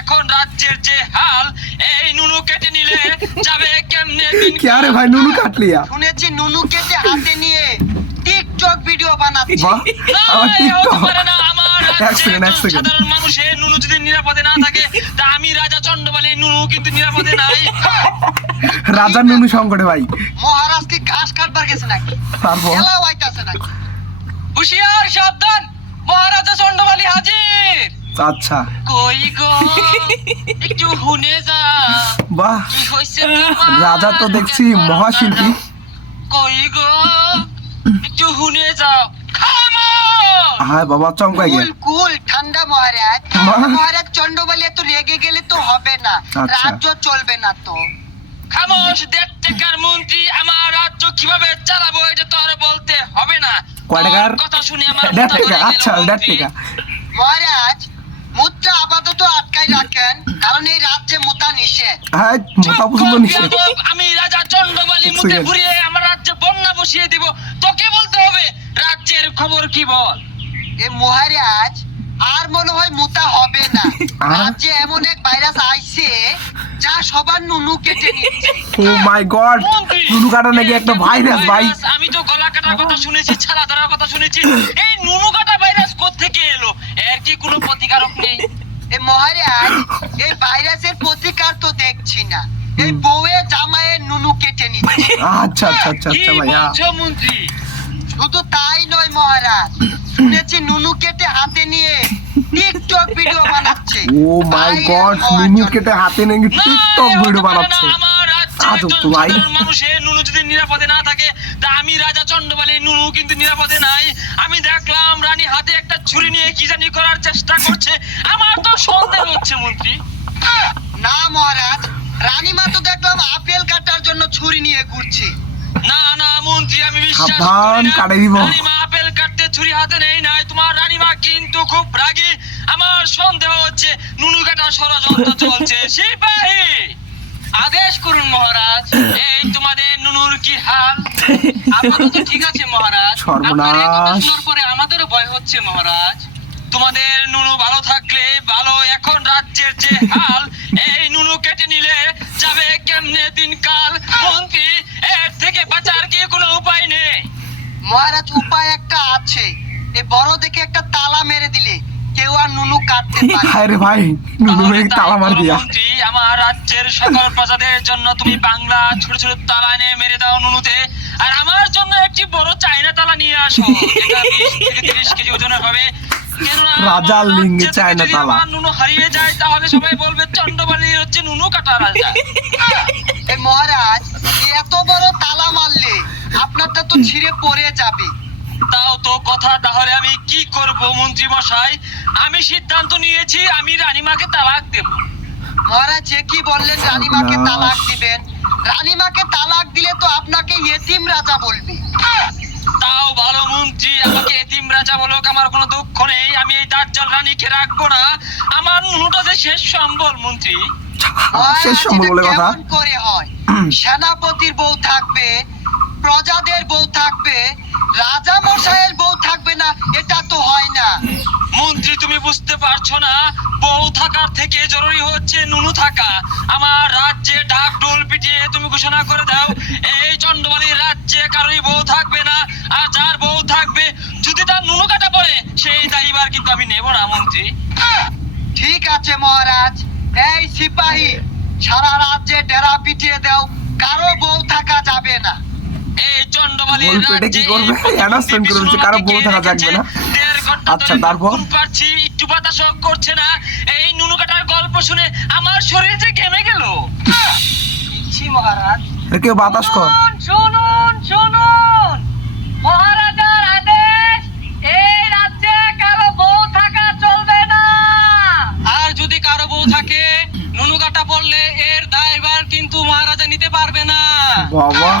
এখন রাজ্যের যে হাল, এই নুনু কেটে নিলে যাবে কেমনে দিন। क्या रे भाई নুনু কাট লিয়া শুনেছি নুনু কেটে হাতে নিয়ে টিকটক ভিডিও বানাচ্ছে। বাহ আমার এই টিকটক হতে পারে না, আমার এক রাজ্যে সেকেন্ড একজন সাধারণ মানুষের নুনু যদি নিরাপদে না থাকে, তা আমি রাজা চন্ডমালির নুনু কিন্তু নিরাপদে নাই। রাজা নুনু সংকটে ভাই মহারাজ কি ঘাস কাটবার গেছে নাকি? তারপর খেলা হইতাছে নাকি? হুশিয়ার, সাবধান, মহারাজা চন্ডমালি হাজির। আচ্ছা কই গো, একটু হুনে যা, বাহ কি হইছে তোমার? রাজা তো দেখছি মহাশিল্পী কই গো, একটু হুনে যাও। খামোশ! হ্যাঁ বাবা চমকাই কুল গেল কুল ঠান্ডা মহারাজ। বাহ। মহারাজ চন্ডমালি এত রেগে গেলে তো হবে না, আচ্ছা। রাজ্য চলবে না তো। খামোশ, দেড় টাকার মন্ত্রী, আমার রাজ্য কিভাবে চালাবো এটা তো আর বলতে হবে না। কয় টাকার? তোর কথা শুনে আমার দেড় মাথা টাকা ধরে গেল, আচ্ছা দেড় মন্ত্রী। টাকা মহারাজ মুদ্রা আপাতত আটকাই রাখেন, কারণ এই রাজ্যে মোতা নিষেধ। হ্যাঁ মোটা পছন্দ নিষেধ বেয়াদব, আমি রাজা চন্ডমালি এক মুখে সেকেন্ড। ঘুরিয়ে আমার রাজ্যে বন্যা বসিয়ে দিব। তোকে বলতে হবে রাজ্যের খবর কি বল। এ মহারাজ আর মনে হয় মোতা হবে না। আর? রাজ্যে এমন এক ভাইরাস আইছে যা সবার নুনু কেটে নিচ্ছে। ও মাই গড মন্ত্রী, নুনু কাটা নাকি একটা ভাইরাস ভাই আমি তো গলা কাটার কথা শুনেছি, ছাড়া ধরার কথা শুনেছি, এই নুনু কাটা ভাইরাস কোত্থেকে এলো? এর কি কোনো প্রতিকারক নেই? এ মহারাজ এই ভাইরাসের প্রতিকার তো দেখছি না, এই বউয়ে জামাইয়ের নুনু কেটে নিচ্ছে। আচ্ছা আচ্ছা আচ্ছা কি আচ্ছা ভাইয়া বলছো মন্ত্রী? শুধু তাই নয় মহারাজ, শুনেছি নুনু কেটে হাতে নিয়ে টিকটক ভিডিও বানাচ্ছে। ও মাই ভাইরাল গড হওয়ার নুনু জন্য। কেটে হাতে নাকি না, টিকটক এ ভিডিও হতে পারে না। বানাচ্ছে আমার রাজ্যে আজব একজন তো ভাই। সাধারণ মানুষের নুনু যদি নিরাপদে না থাকে, তা আমি রাজা চন্ডমালির নুনু কিন্তু নিরাপদে নাই। আমি দেখলাম রানী হাতে একটা ছুরি নিয়ে কি জানি করার চেষ্টা করছে। আমার তো সন্দেহ হচ্ছে মন্ত্রী। না মহারাজ, রানীমা তো দেখলাম আপেল কাটার জন্য ছুরি নিয়ে ঘুরছে। না না মন্ত্রী, আমি বিশ্বাস সাবধান, করি না। কাটে দিব। রানীমা আপেল কাটতে ছুরি হাতে নেই নাই। তোমার রানীমা কিন্তু খুব রাগী। আমার সন্দেহ হচ্ছে নুনু কাটার ষড়যন্ত্র চলছে। সিপাহী আদেশ করুন মহারাজ, এই তোমাদের নুনুর কি হাল? আপাতত ঠিক আছে মহারাজ। সর্বনাশ। আপনার এই কথা শোনার পরে আমাদেরও ভয় হচ্ছে মহারাজ। তোমাদের নুনু ভালো থাকলে ভালো, এখন রাজ্যের যে হাল, এই নুনু কেটে নিলে যাবে কেমনে দিনকাল। মন্ত্রী, এর থেকে বাঁচার কি কোনো উপায় নেই? মহারাজ উপায় একটা আছে, এই বড় দেখে একটা তালা মেরে দিলে কেউ আর নুনু কাটতে পারে না। হায় রে ভাই নুনু তাহলে নাকি তাই তালা মার করো দিয়া মন্ত্রী, আমার রাজ্যের সকল প্রজাদের জন্য তুমি বাংলা ছোট ছোট তালা এনে মেরে দাও নুনুতে, আর আমার জন্য একটি বড় চাইনা তালা নিয়ে আসো, যেটা 20 থেকে 30 কেজি ওজনের হবে। কেননা রাজার আমার লিঙ্গে রাজ্য থেকে চায়না যদি তালা। আমার নুনু হারিয়ে যায়, তাহলে সবাই বলবে চন্ডমালি হচ্ছে নুনু কাটা রাজা। এই মহারাজ এত বড় তালা মারলে আপনারটা তো ছিঁড়ে পড়ে যাবে। তাও তো কথা, তাহলে আমি কি করব মন্ত্রী মশাই? আমি সিদ্ধান্ত নিয়েছি, আমি রানীমাকে তালাক দেব। মহারাজ যে কি বললেন রানীমাকে তালাক দিবেন, রানীমাকে তালাক দিলে তো আপনাকে ইয়েতিম রাজা বলবে। তাও ভালো মন্ত্রী, আমাকে এতিম রাজা বলুক, আমার কোনো দুঃখ নেই। আমি এই দাজ্জাল রানীকে রাখবো না। আমার নুনুটা যে শেষ সম্বল মন্ত্রী। শেষ মহারাজ সম্বল বলে এটা কথা কেমন করে হয়? সেনাপতির বউ থাকবে, প্রজাদের বউ থাকবে, রাজা মশাইয়ের বউ থাকবে না, এটা তো হয় না। মন্ত্রী তুমি বুঝতে পারছো না, বউ থাকার থেকে জরুরি হচ্ছে নুনু থাকা। আমার রাজ্যে ঢাক ঢোল পিটিয়ে তুমি ঘোষণা করে দাও, এই চন্ডমালির রাজ্যে কারোই বউ থাকবে না। আর যার বউ থাকবে, যদি তার নুনু কাটা পড়ে, সেই দায়ভার কিন্তু আমি নেব না মন্ত্রী। ঠিক আছে মহারাজ, এই সিপাহী সারা রাজ্যে ডেরা পিটিয়ে দাও, কারো বউ থাকা যাবে না। এই চন্ডমালির বল পেটে কি রাজ্যে করবে? এই announcement করে দিচ্ছে, কারো বউ থাকা যাবে না। 1.5 ঘন্টা আচ্ছা, ধরে তারপর? ঘুম পাচ্ছি, একটু বাতাস করছে না। এই নুনু কাটার গল্প শুনে আমার শরীর যে ঘেমে গেল। ছি মহারাজ, কেউ বাতাস কর শুনুন শুনুন, মহারাজার আদেশ, এই রাজ্যে কারো বউ থাকা চলবে না। আর যদি কারো বউ থাকে, নুনু কাটা পড়লে এর দায়ভার কিন্তু মহারাজা নিতে পারবে না। বাবা